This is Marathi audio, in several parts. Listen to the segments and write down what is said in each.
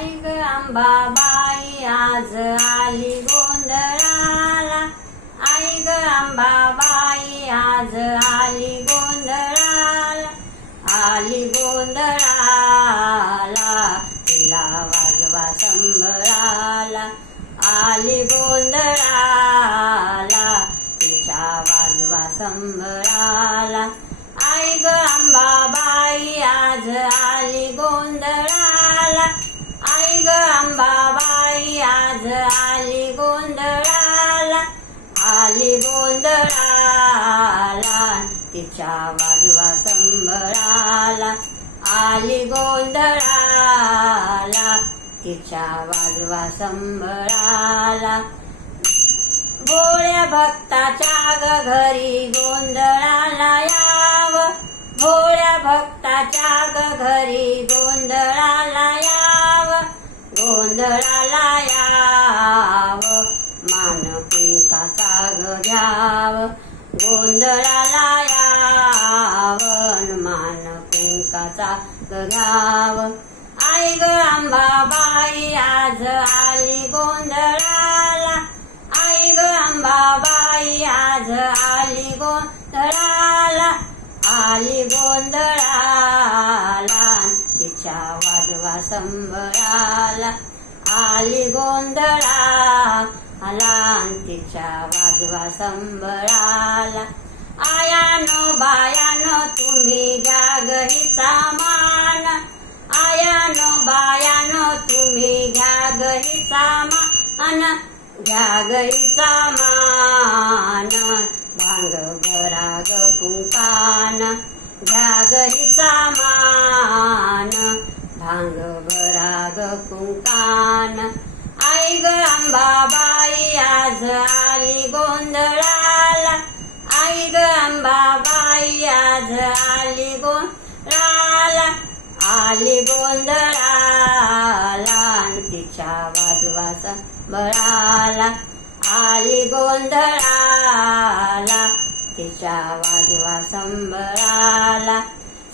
आई ग अंबाबाई आज आली गोंधळाला, आई ग अंबाबाई आज आली गोंधळाला, आली गोंधळाला, तिला वाजवा संबळाला, आली गोंधळाला, तिचा वाजवा संबळाला. आई ग अंबाबाई आज आली गोंधळाला, आई ग अंबाबाई आज आली गोंधळाला, आली गोंधळाला, तिच्या वाजवा संबळाला, आली गोंधळाला, तिच्या वाजवा संबळाला. भोळ्या भक्ताच्या ग घरी गोंधळाला याव, भोळ्या भक्ताच्या ग घरी गोंधळाला याव, गोंधळाला याव, मान कुंकाचा ग घ्याव, गोंधळाला याव, मान कुंकाचा ग घ्याव. आई ग अंबाबाई आज आली गोंधळाला, आई ग अंबाबाई आज आली गोंधळाला, आली गोंधळाला, तिच्या वाजवा संबळाला, आली गोंधळाला, तिच्या वाजवा संबळाला. आयानो बायानो तुम्ही घ्या ग हिचा मान, आयानो बायानो तुम्ही घ्या ग हिचा मान, घ्या ग हिचा मान, भांग भरा ग कुंकान, घ्या ग हिचा मान, भांग भरा ग कुंकान. आई ग अंबाबाई आज आली गोंधळाला, आई ग अंबाबाई आज आली गोंधळाला, आली गोंधळाला, तिच्या वाजवा संबळाला, आली गोंधळाला, तिच्या वाजवा संबळाला.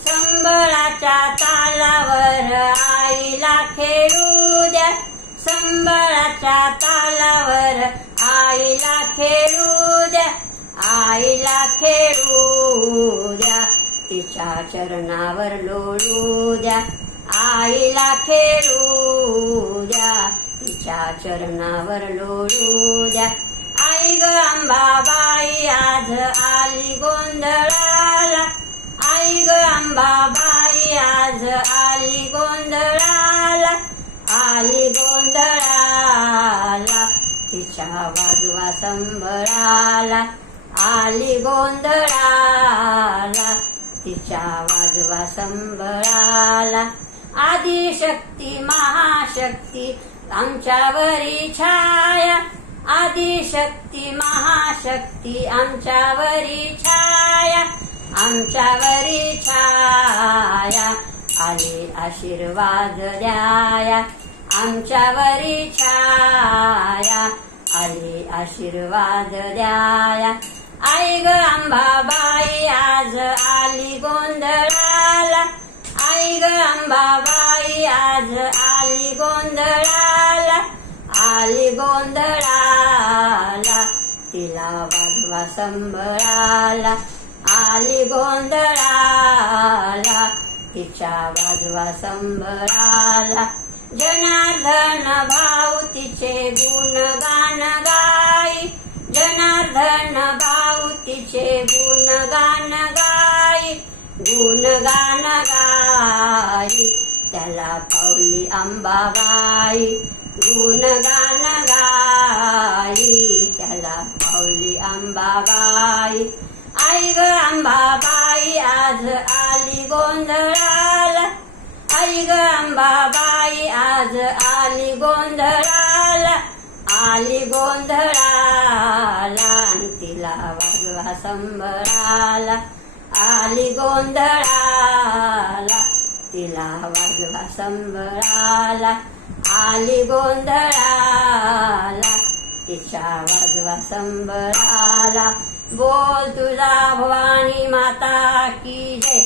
संबळाच्या तालावर आईला खेळू द्या, संबळाच्या तालावर आईला खेळू द्या, आईला खेळू द्या, तिच्या चरणावर लोळू द्या, आईला खेळू द्या, तिच्या चरणावर लोळू द्या. आई ग अंबाबाई आज आली गोंधळाला, आई ग अंबाबाई आज आली गोंधळाला, आली गोंधळाला, तिच्या वाजवा संबळाला, आली गोंधळाला, तिच्या वाजवा संबळाला. आदिशक्ती महाशक्ती आमच्यावरी छाया, आदिशक्ती महाशक्ती आमच्यावरी छाया, आमच्यावरी छाया, आले आशीर्वाद द्याया, आमच्यावरी छाया, आले आशीर्वाद द्याया. आई ग अंबाबाई आज आली गोंधळाला, आई ग अंबाबाई आज आली गोंधळाला, आली गोंधळाला, तिला वाजवा संबळाला, आली गोंधळाला, तिच्या वाजवा संबळाला. जनार्दन भाऊ तिचे गुणगान गाई, जनार्दन भाऊ तिचे गुणगान गाई, गुणगान गाई, त्याला पावली अंबाबाई, गुणगान गाई, त्याला पावली अंबाबाई. आई ग अंबाबाई आज आली गोंधळाला, आई ग अंबाबाई आज आली गोंधळाला, आली गोंधळाला, तिला वाजवा संबळाला, आली गोंधळाला, तिला वाजवा संबळाला, आली गोंधळाला, तिच्या वाजवा संबळाला. बोल तुझा भवानी माता की जय.